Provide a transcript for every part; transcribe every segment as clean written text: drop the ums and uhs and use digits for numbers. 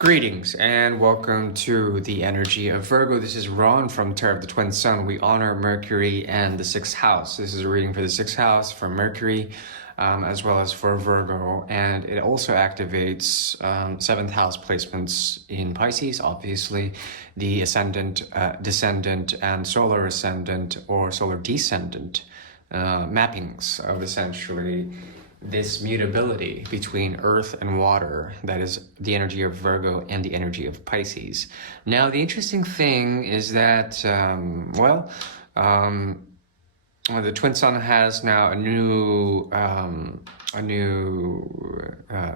Greetings and welcome to the energy of Virgo. This is Ron from Tarot of the Twin Sun. We honor Mercury and the sixth house. This is a reading for the sixth house for Mercury, as well as for Virgo. And it also activates seventh house placements in Pisces, obviously, the ascendant, descendant, and solar ascendant or solar descendant mappings of essentially this mutability between earth and water, that is the energy of Virgo and the energy of Pisces. Now, the interesting thing is that, the twin sun has now a new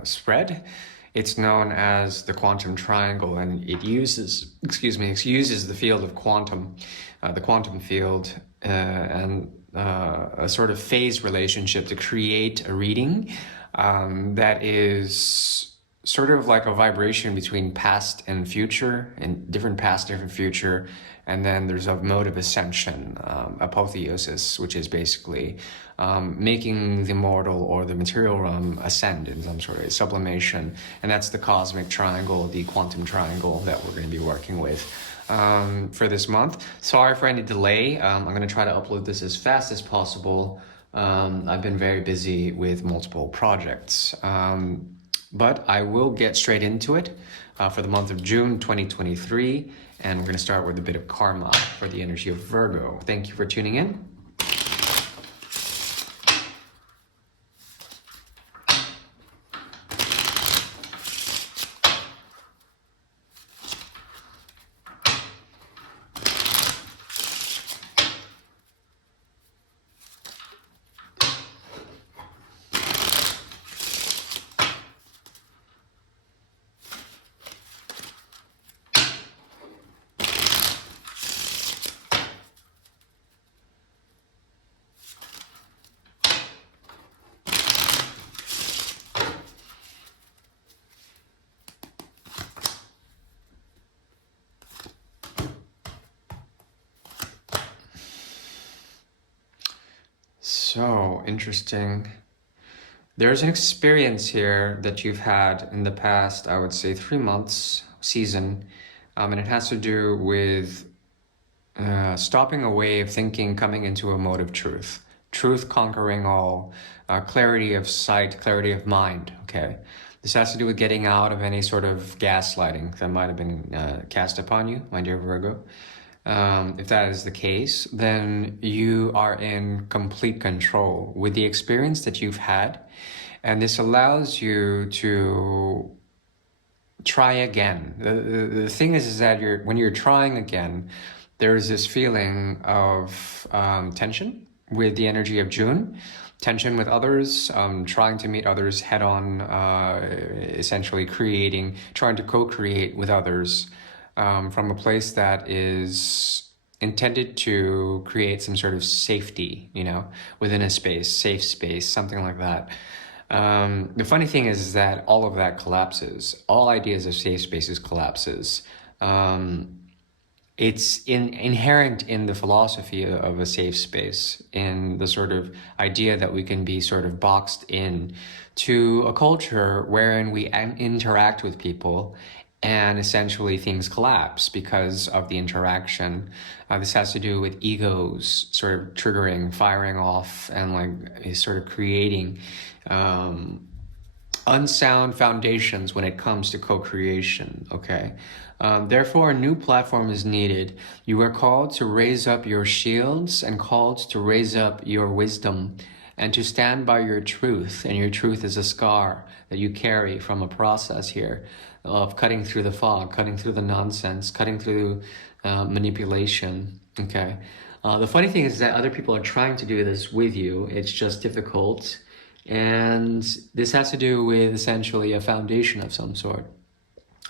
spread. It's known as the quantum triangle, and it uses the field of quantum, the quantum field, and a sort of phase relationship to create a reading that is sort of like a vibration between past and future, and different past, different future. And then there's a mode of ascension, apotheosis, which is basically making the mortal or the material realm ascend in some sort of sublimation. And that's the cosmic triangle, the quantum triangle that we're going to be working with for this month. Sorry for any delay. I'm going to try to upload this as fast as possible. I've been very busy with multiple projects, but I will get straight into it for the month of June 2023, and we're going to start with a bit of karma for the energy of Virgo. Thank you for tuning in. So interesting. There's an experience here that you've had in the past, I would say 3 months season, and it has to do with stopping a way of thinking, coming into a mode of truth. Truth conquering all, clarity of sight, clarity of mind, okay? This has to do with getting out of any sort of gaslighting that might have been cast upon you, my dear Virgo. If that is the case, then you are in complete control with the experience that you've had. And this allows you to try again. The thing is that when you're trying again, there's this feeling of tension with the energy of June, tension with others, trying to meet others head on, essentially trying to co-create with others. From a place that is intended to create some sort of safety, within a space, safe space, something like that. The funny thing is that all of that collapses. All ideas of safe spaces collapses. It's inherent in the philosophy of a safe space, in the sort of idea that we can be sort of boxed in to a culture wherein we interact with people and essentially things collapse because of the interaction. This has to do with egos sort of triggering, firing off, and sort of creating unsound foundations when it comes to co-creation, okay? Therefore, a new platform is needed. You are called to raise up your shields and called to raise up your wisdom and to stand by your truth. And your truth is a scar that you carry from a process here of cutting through the fog, cutting through the nonsense, cutting through manipulation, okay? The funny thing is that other people are trying to do this with you. It's just difficult. And this has to do with essentially a foundation of some sort.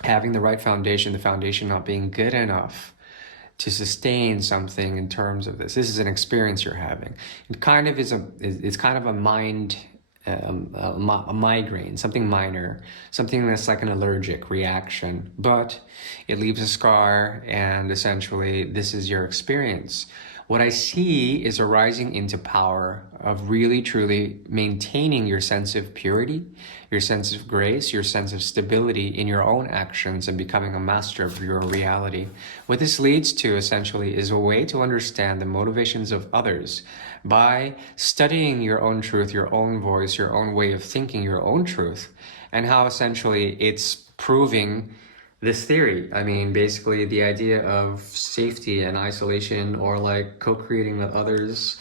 Having the right foundation, the foundation not being good enough to sustain something in terms of this. This is an experience you're having. It kind of it's kind of a mind, a migraine, something minor, something that's like an allergic reaction, but it leaves a scar, and essentially this is your experience. What I see is a rising into power of really truly maintaining your sense of purity, your sense of grace, your sense of stability in your own actions and becoming a master of your reality. What this leads to essentially is a way to understand the motivations of others by studying your own truth, your own voice, your own way of thinking, your own truth, and how essentially it's proving this theory. I mean, basically the idea of safety and isolation, or like co-creating with others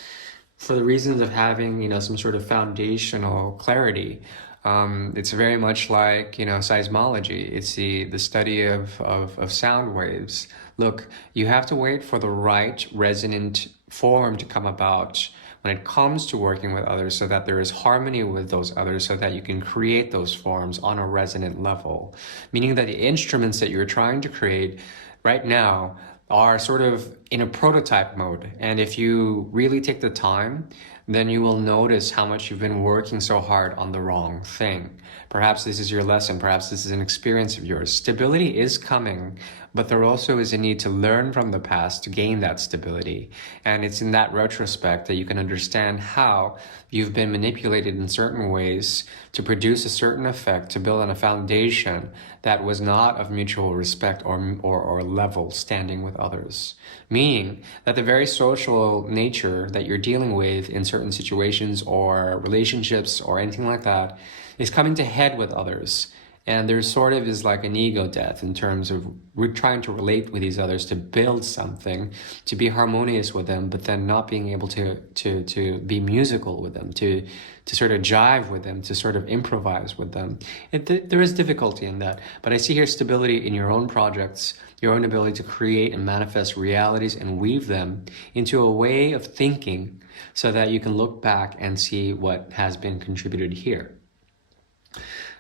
for the reasons of having, some sort of foundational clarity. It's very much like, seismology. It's the study of sound waves. Look, you have to wait for the right resonant form to come about when it comes to working with others, so that there is harmony with those others, so that you can create those forms on a resonant level. Meaning that the instruments that you're trying to create right now are sort of in a prototype mode. And if you really take the time, then you will notice how much you've been working so hard on the wrong thing. Perhaps this is your lesson. Perhaps this is an experience of yours. Stability is coming, but there also is a need to learn from the past to gain that stability. And it's in that retrospect that you can understand how you've been manipulated in certain ways to produce a certain effect, to build on a foundation that was not of mutual respect or level standing with others. Meaning that the very social nature that you're dealing with in certain situations or relationships or anything like that is coming to head with others. And there sort of is like an ego death in terms of we're trying to relate with these others to build something, to be harmonious with them, but then not being able to be musical with them, to sort of jive with them, to sort of improvise with them. There is difficulty in that. But I see here stability in your own projects, your own ability to create and manifest realities and weave them into a way of thinking so that you can look back and see what has been contributed here.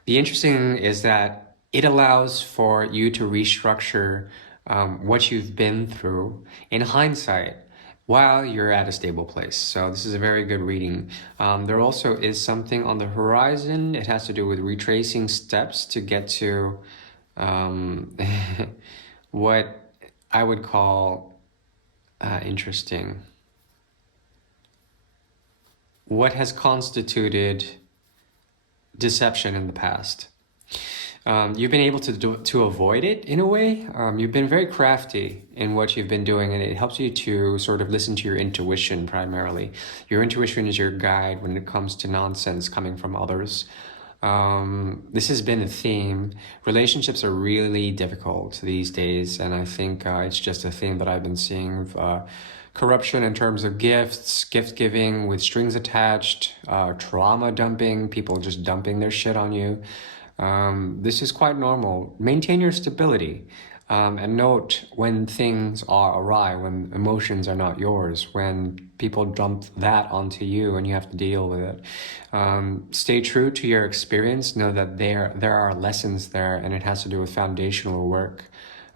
The interesting is that it allows for you to restructure what you've been through in hindsight while you're at a stable place. So this is a very good reading. There also is something on the horizon. It has to do with retracing steps to get to what I would call interesting. What has constituted deception in the past. You've been able to avoid it in a way. You've been very crafty in what you've been doing, and it helps you to sort of listen to your intuition primarily. Your intuition is your guide when it comes to nonsense coming from others. This has been a theme. Relationships are really difficult these days, and I think it's just a theme that I've been seeing. Corruption in terms of gifts, gift giving with strings attached, trauma dumping, people just dumping their shit on you. This is quite normal. Maintain your stability, and note when things are awry, when emotions are not yours, when people dump that onto you and you have to deal with it. Stay true to your experience. Know that there are lessons there, and it has to do with foundational work.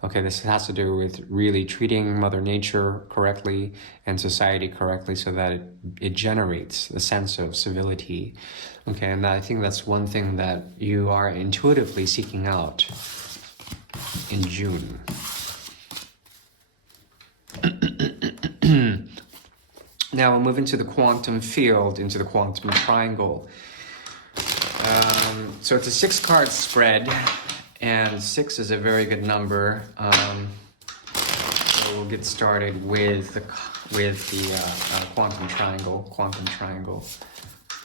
Okay, this has to do with really treating Mother Nature correctly and society correctly so that it generates a sense of civility. Okay, and I think that's one thing that you are intuitively seeking out in June. Now we'll move into the quantum field, into the quantum triangle. So it's a 6-card spread. And 6 is a very good number. So we'll get started with the quantum triangle,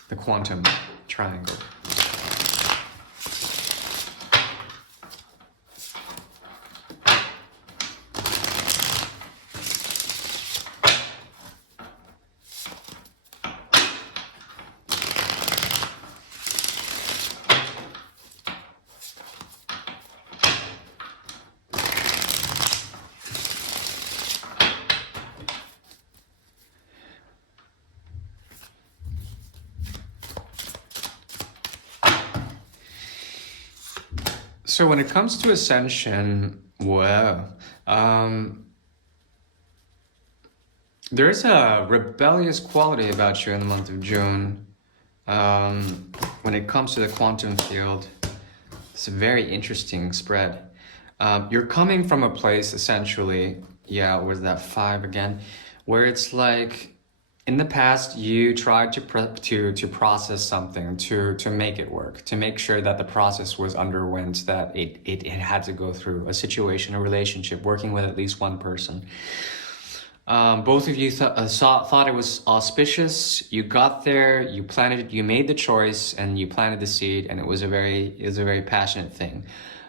the quantum triangle. So when it comes to ascension, there's a rebellious quality about you in the month of June. When it comes to the quantum field, it's a very interesting spread. You're coming from a place, essentially, where's that 5 again? where it's like in the past you tried to process something to make it work, to make sure that the process was underwent, that it had to go through a situation, a relationship, working with at least one person. Both of you thought it was auspicious. You got there, you planted, you made the choice, and you planted the seed, and it was a very passionate thing.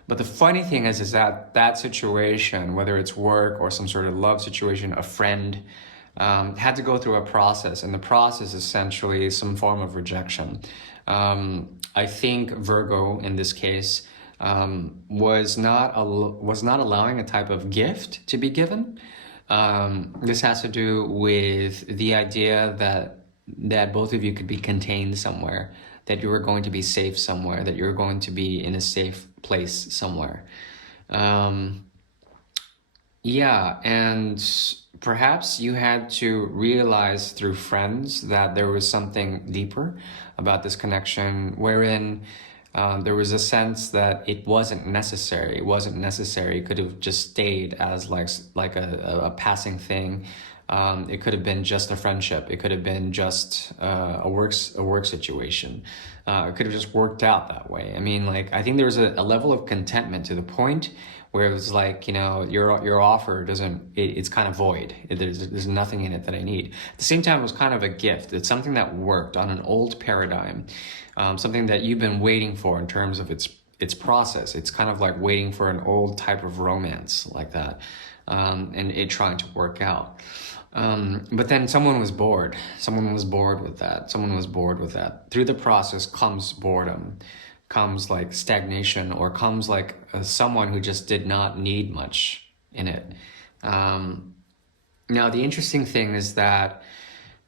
But the funny thing is that that situation, whether it's work or some sort of love situation, a friend, had to go through a process, and the process essentially is some form of rejection. I think Virgo in this case was not allowing a type of gift to be given. This has to do with the idea that both of you could be contained somewhere, that you were going to be safe somewhere, that you're going to be in a safe place somewhere. Yeah, and perhaps you had to realize through friends that there was something deeper about this connection, wherein there was a sense that it wasn't necessary. It wasn't necessary. It could have just stayed as like a passing thing. It could have been just a friendship. It could have been just a work situation. It could have just worked out that way. I mean, like, I think there was a level of contentment to the point where it was like, you know, your offer it's kind of void. There's nothing in it that I need. At the same time, it was kind of a gift. It's something that worked on an old paradigm, something that you've been waiting for in terms of its process. It's kind of like waiting for an old type of romance like that, and it trying to work out. But then someone was bored. Someone was bored with that. Someone was bored with that. Through the process comes boredom, comes like stagnation, or comes like someone who just did not need much in it. Now, the interesting thing is that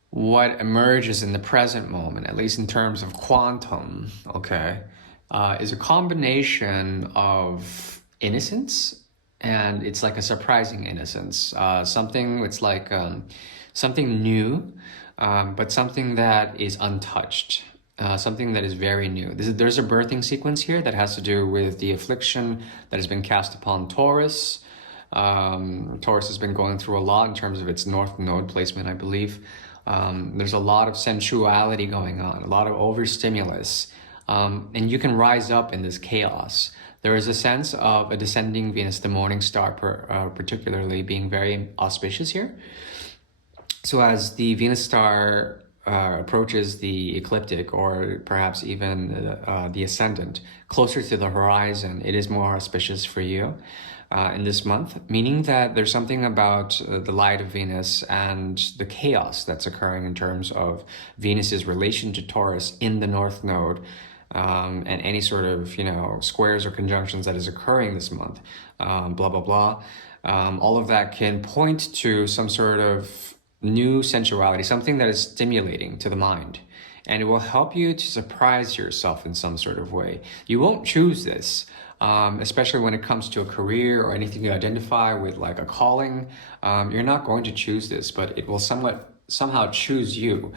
what emerges in the present moment, at least in terms of quantum, okay, is a combination of innocence, and it's like a surprising innocence. It's like something new, but something that is untouched. Something that is very new. There's a birthing sequence here that has to do with the affliction that has been cast upon Taurus. Taurus has been going through a lot in terms of its North Node placement, I believe. There's a lot of sensuality going on, a lot of overstimulus, and you can rise up in this chaos. There is a sense of a descending Venus, the morning star, particularly being very auspicious here. So as the Venus star approaches the ecliptic, or perhaps even the ascendant, closer to the horizon, it is more auspicious for you in this month, meaning that there's something about the light of Venus and the chaos that's occurring in terms of Venus's relation to Taurus in the North Node, and any sort of, you know, squares or conjunctions that is occurring this month, blah, blah, blah. All of that can point to some sort of new sensuality, something that is stimulating to the mind, and it will help you to surprise yourself in some sort of way. You won't choose this, especially when it comes to a career or anything you identify with, like a calling. You're not going to choose this, but it will somehow choose you.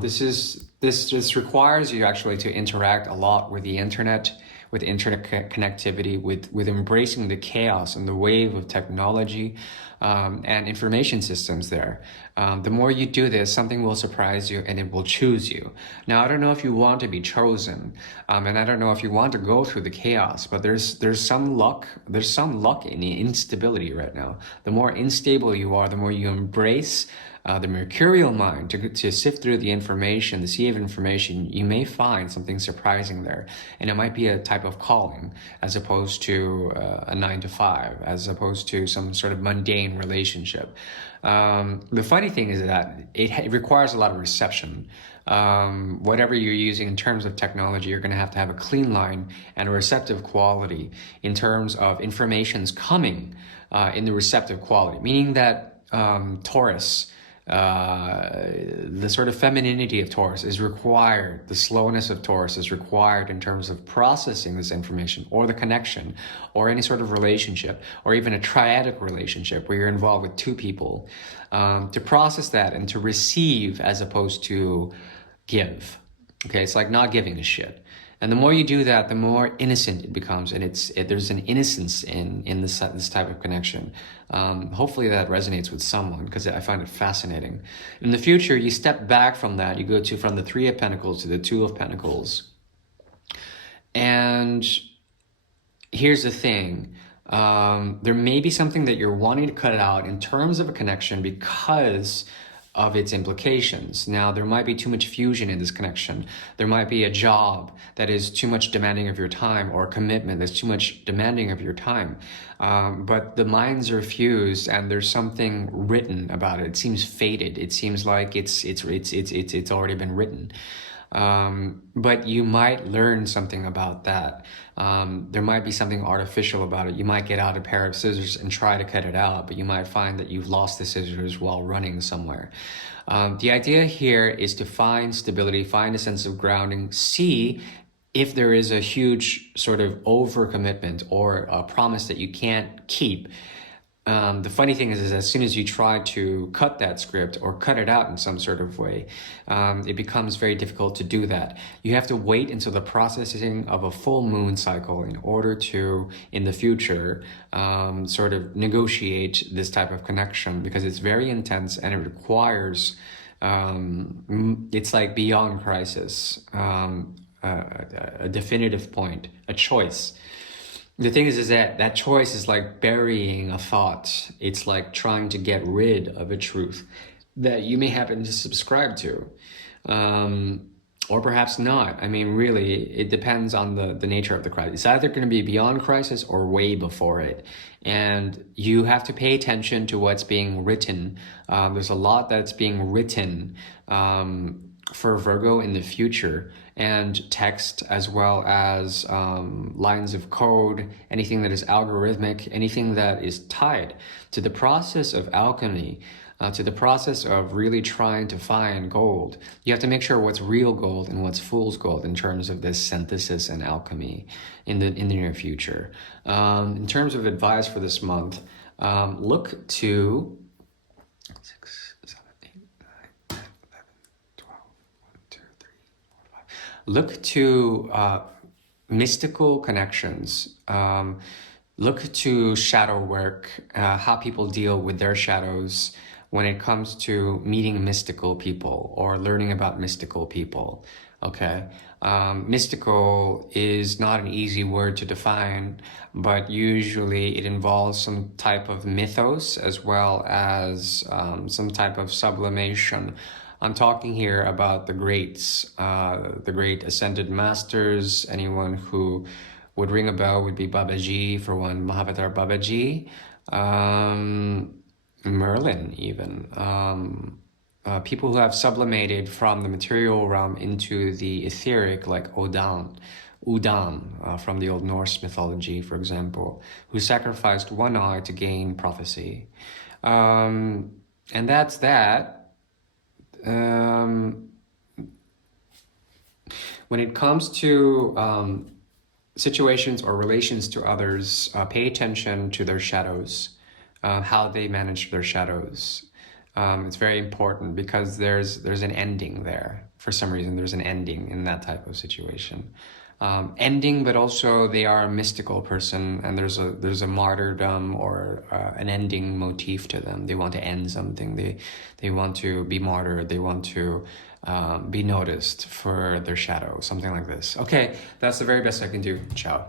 This requires you actually to interact a lot with the internet, with internet connectivity, with embracing the chaos and the wave of technology and information systems there. The more you do this, something will surprise you and it will choose you. Now, I don't know if you want to be chosen, and I don't know if you want to go through the chaos, but there's some luck in the instability right now. The more unstable you are, the more you embrace the mercurial mind to sift through the information, the sea of information, you may find something surprising there. And it might be a type of calling as opposed to a 9 to 5, as opposed to some sort of mundane relationship. The funny thing is that it requires a lot of reception. Whatever you're using in terms of technology, you're going to have a clean line and a receptive quality in terms of information's coming in the receptive quality, meaning that Taurus, the sort of femininity of Taurus is required, the slowness of Taurus is required in terms of processing this information, or the connection, or any sort of relationship, or even a triadic relationship where you're involved with two people, to process that and to receive as opposed to give. Okay, it's like not giving a shit. And the more you do that, the more innocent it becomes, and there's an innocence in this type of connection. Hopefully that resonates with someone, because I find it fascinating. In the future, you step back from that. You go from the Three of Pentacles to the Two of Pentacles. And here's the thing. There may be something that you're wanting to cut out in terms of a connection because of its implications. Now, there might be too much fusion in this connection. There might be a job that is too much demanding of your time, or a commitment that's too much demanding of your time. But the minds are fused, and there's something written about it. It seems fated. It seems like it's already been written. But you might learn something about that. There might be something artificial about it. You might get out a pair of scissors and try to cut it out, but you might find that you've lost the scissors while running somewhere. The idea here is to find stability, find a sense of grounding, see if there is a huge sort of overcommitment or a promise that you can't keep. The funny thing is as soon as you try to cut that script or cut it out in some sort of way, it becomes very difficult to do that. You have to wait until the processing of a full moon cycle in order to, in the future, sort of negotiate this type of connection, because it's very intense and it requires, it's like beyond crisis, a definitive point, a choice. The thing is that choice is like burying a thought. It's like trying to get rid of a truth that you may happen to subscribe to. Or perhaps not. I mean, really, it depends on the nature of the crisis. It's either going to be beyond crisis or way before it. And you have to pay attention to what's being written. There's a lot that's being written for Virgo in the future, and text, as well as lines of code, anything that is algorithmic, anything that is tied to the process of alchemy, to the process of really trying to find gold. You have to make sure what's real gold and what's fool's gold in terms of this synthesis and alchemy in the near future. In terms of advice for this month, look to 6, 7, 8, 9, 10, 11, 12, 1, 2, 3, 4, 5. Look to mystical connections. Look to shadow work, how people deal with their shadows when it comes to meeting mystical people or learning about mystical people, okay? Mystical is not an easy word to define, but usually it involves some type of mythos as well as some type of sublimation. I'm talking here about the greats, the great ascended masters. Anyone who would ring a bell would be Babaji, for one, Mahavatar Babaji. Merlin, even. People who have sublimated from the material realm into the etheric, like Udan, from the Old Norse mythology, for example, who sacrificed one eye to gain prophecy. And that's that. When it comes to situations or relations to others, pay attention to their shadows. How they manage their shadows. It's very important because there's an ending there. For some reason, there's an ending in that type of situation. Ending, but also they are a mystical person, and there's a martyrdom or an ending motif to them. They want to end something. They want to be martyred. They want to be noticed for their shadow, something like this. Okay, that's the very best I can do. Ciao.